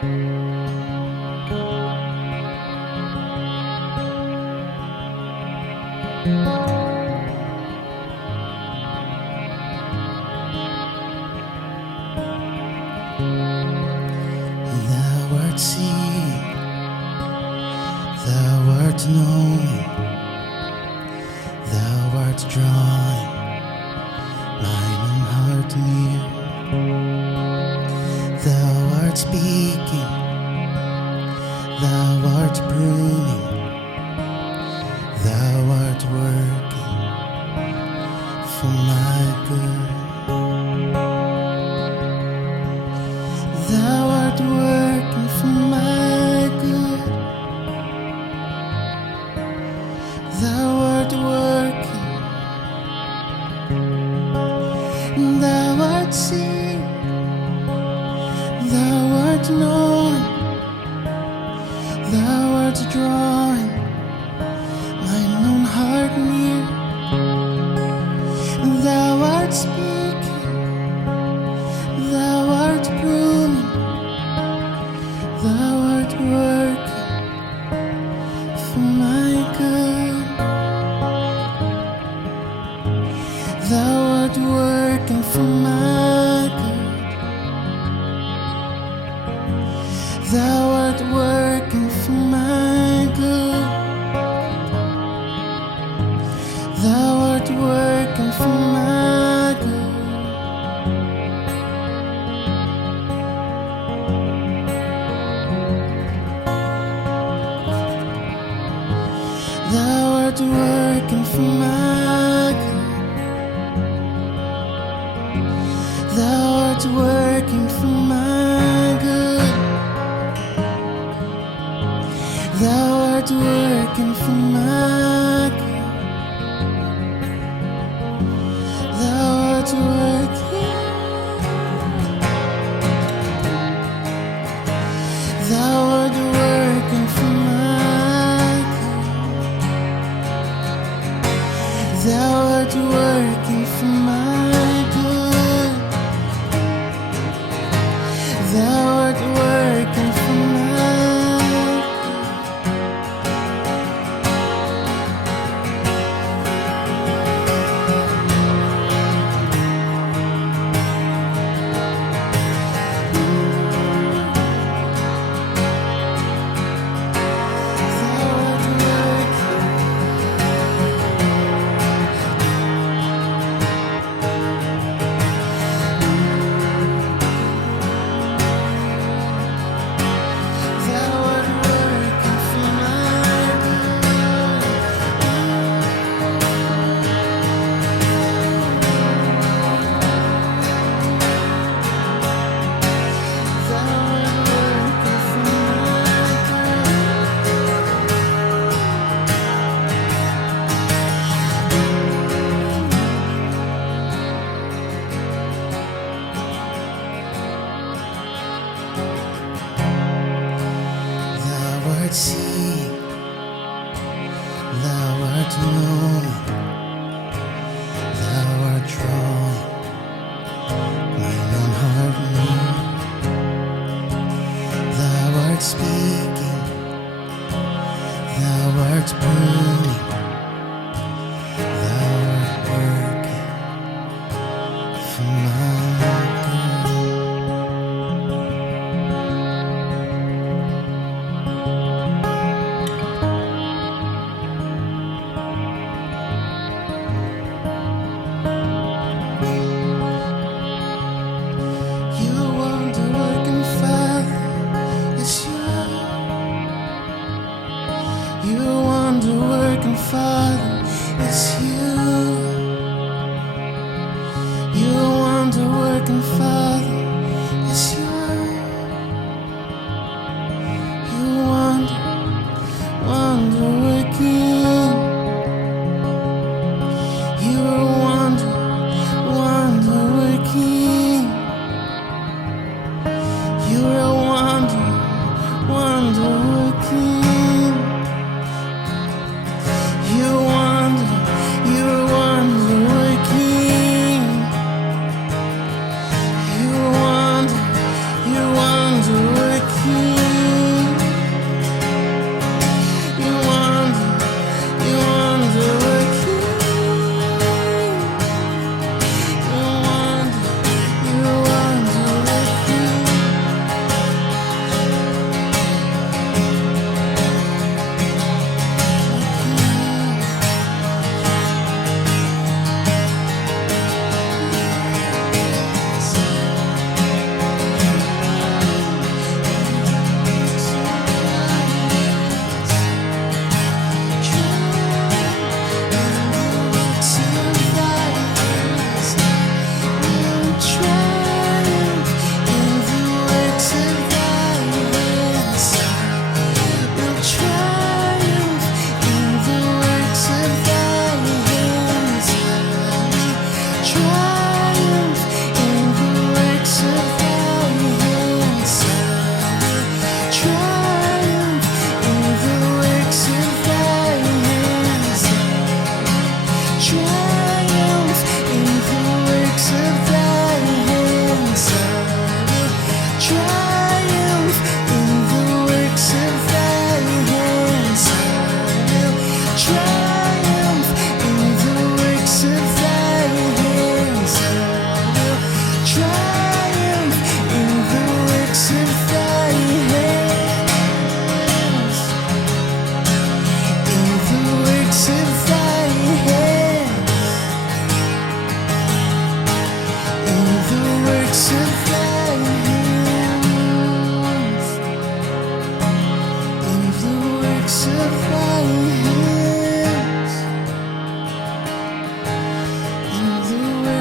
Thou art seeing, thou art knowing, thou art drawing mine own heart near. Thou art speaking, thou art pruning, thou art working for my good. Thou art working for my good. Thou art working. Thou art seeing. Thou art knowing. Thou art drawing mine own heart near. Thou art speaking. Thou art pruning. Thou art working for my good. Thou art working for my good. Thou art working for my good. Thou art working for my good. Thou art working for my good. Thou art working for my good. Thou art working for my good. Thou art working. Thou art working for my good. Thou art working for my good. Thou art working for my seeing, thou art knowing, thou art drawing mine own heart near. Thou art speaking, thou art pruning, thou art working for my good. You wonder working Father, it's you. You wonder working Father, it's you. You wonder working. You wonder working. You're a wonder working. You wonder working. You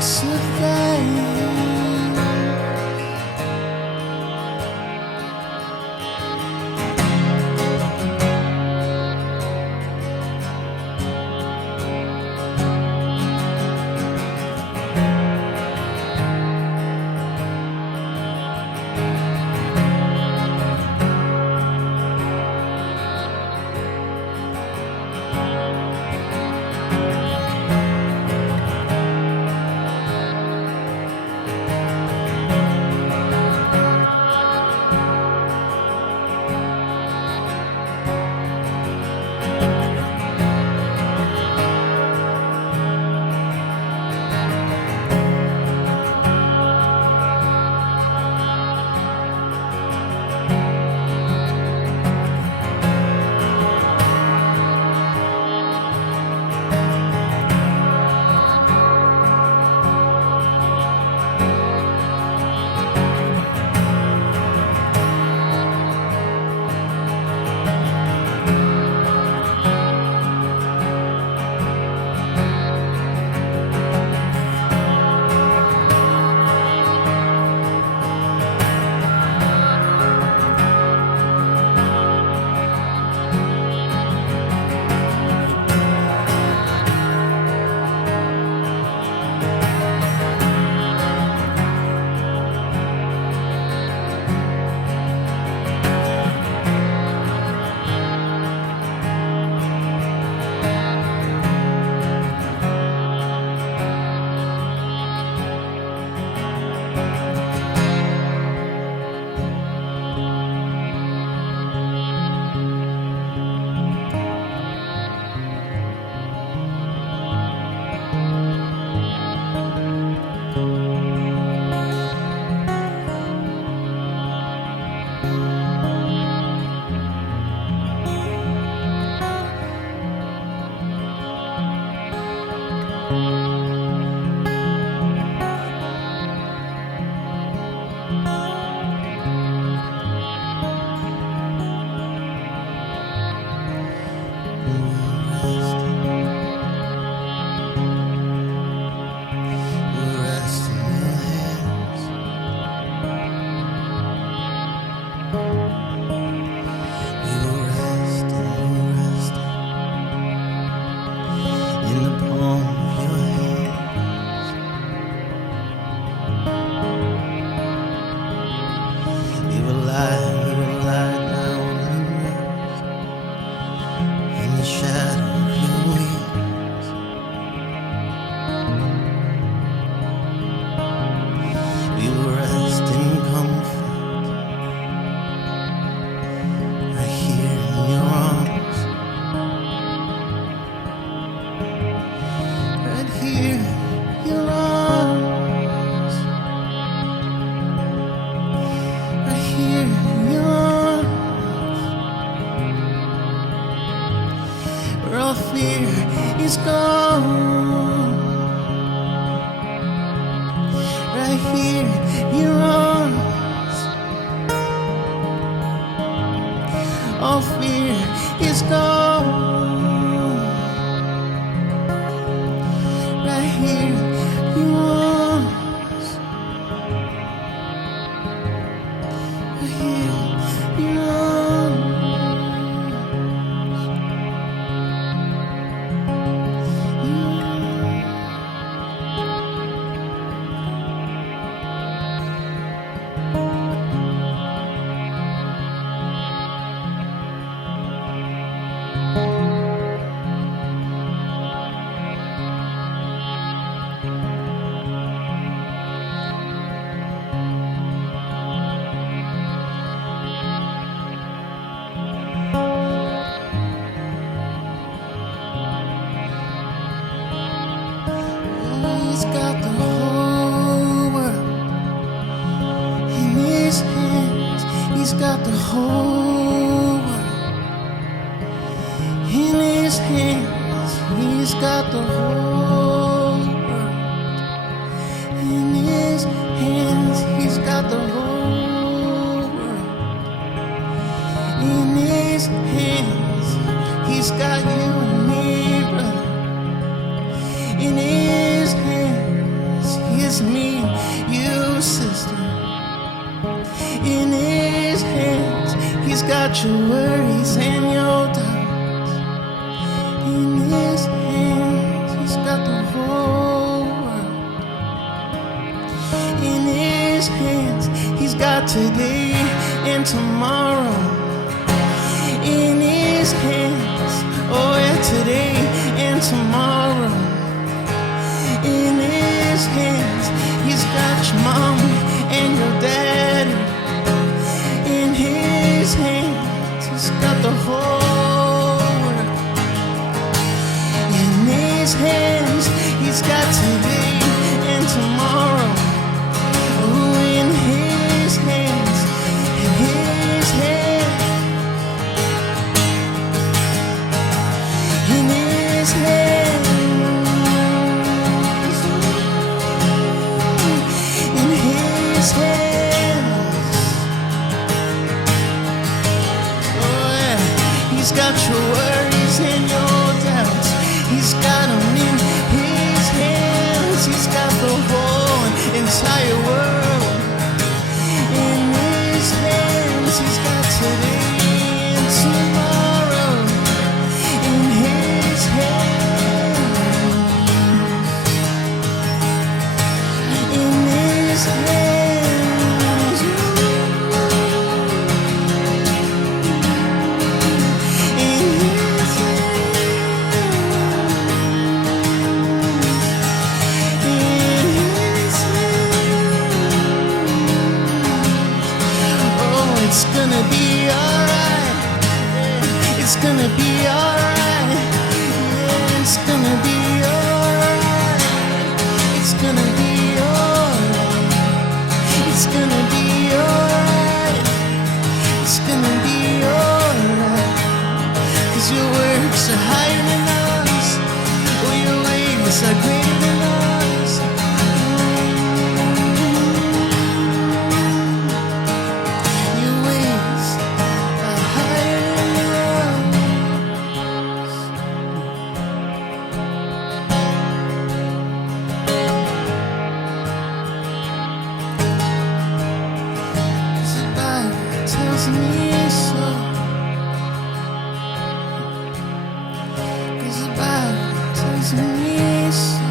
survive. All fear is gone. Right here, your arms. All fear is gone. Right here, your arms. Right here, your arms. He's got the whole world in his hands. He's got the whole world in his hands. He's got the whole world in his hands. He's got the whole world in his hands. He's got you and me, brother, in his hands. is me, you sister. In his hands, he's got your worries and your doubts. In his hands, he's got the whole world. In his hands, he's got today and tomorrow. In his hands, oh yeah, today and tomorrow. In his hands, he's got your mom and your daddy. In his hands, he's got the whole world. In his hands, he's got today and tomorrow. Oh, in his hands, in his hands, in his hands, in his hands. Oh yeah, he's got your worries and your doubts. He's got them in his hands. He's got the whole entire world in his hands. He's got today and tomorrow in his hands. In his hands. In his it's gonna be alright. It's gonna be alright. Yeah, it's gonna be alright. It's gonna be alright. It's gonna be alright. It's gonna be alright. 'Cause your works are higher than ours. Oh, your ways are greater than ours. Your ways are higher than ours. The Bible tells me so. 'Cause the Bible tells me so.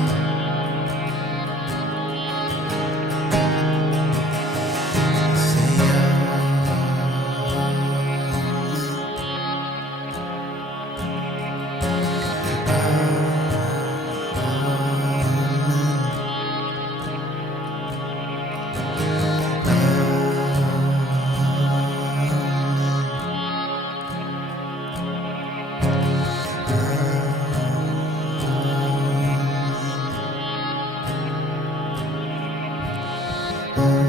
Say, oh,